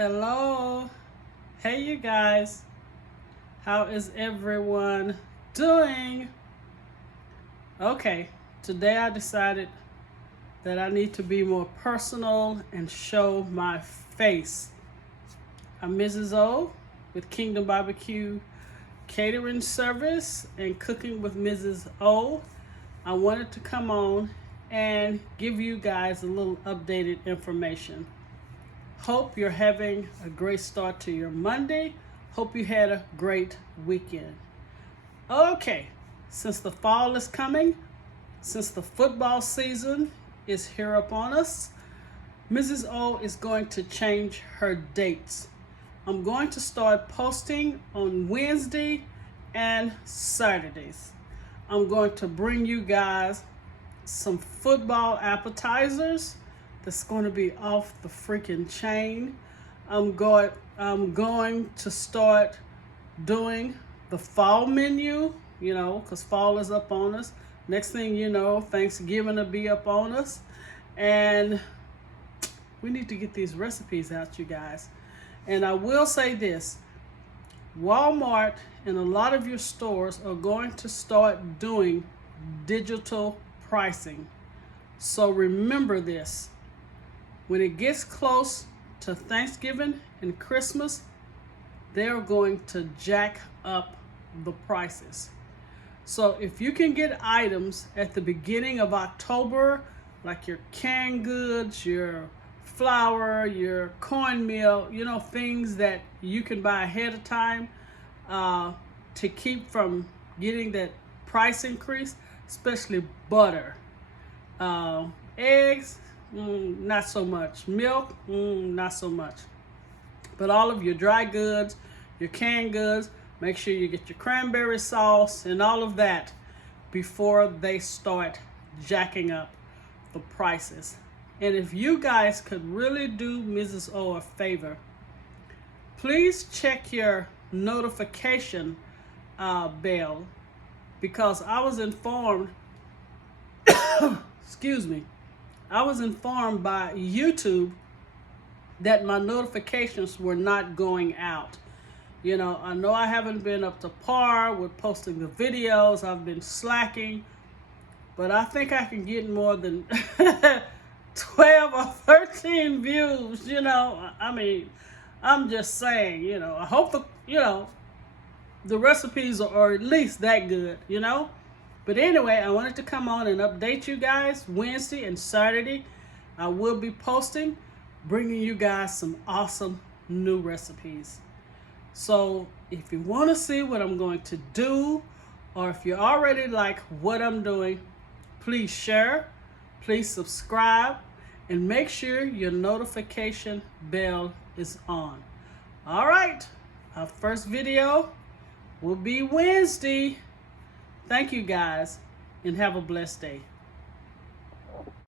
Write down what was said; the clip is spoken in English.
Hello. Hey, you guys. How is everyone doing? Okay, today I decided that I need to be more personal and show my face. I'm Mrs. O with Kingdom Barbecue Catering Service and Cooking with Mrs. O. I wanted to come on and give you guys a little updated information. Hope you're having a great start to your Monday. Hope you had a great weekend. Okay, since the fall is coming, since the football season is here upon us, Mrs. O is going to change her dates. I'm going to start posting on Wednesday and Saturdays. I'm going to bring you guys some football appetizers that's going to be off the freaking chain. I'm going to start doing the fall menu, because fall is up on us. Next thing you know, Thanksgiving will be up on us. And we need to get these recipes out, you guys. And I will say this, Walmart and a lot of your stores are going to start doing digital pricing. So remember this. When it gets close to Thanksgiving and Christmas, they're going to jack up the prices. So if you can get items at the beginning of October, like your canned goods, your flour, your cornmeal, things that you can buy ahead of time to keep from getting that price increase, especially butter, eggs, not so much. Milk, not so much. But all of your dry goods, your canned goods, make sure you get your cranberry sauce and all of that before they start jacking up the prices. And if you guys could really do Mrs. O a favor, please check your notification bell, because I was informed, excuse me, I was informed by YouTube that my notifications were not going out. I know I haven't been up to par with posting the videos. I've been slacking, but I think I can get more than 12 or 13 views, I'm just saying, I hope the recipes are at least that good, But anyway, I wanted to come on and update you guys. Wednesday and Saturday, I will be posting, bringing you guys some awesome new recipes. So if you want to see what I'm going to do, or if you already like what I'm doing, please share, please subscribe, and make sure your notification bell is on. All right, our first video will be Wednesday. Thank you guys, and have a blessed day.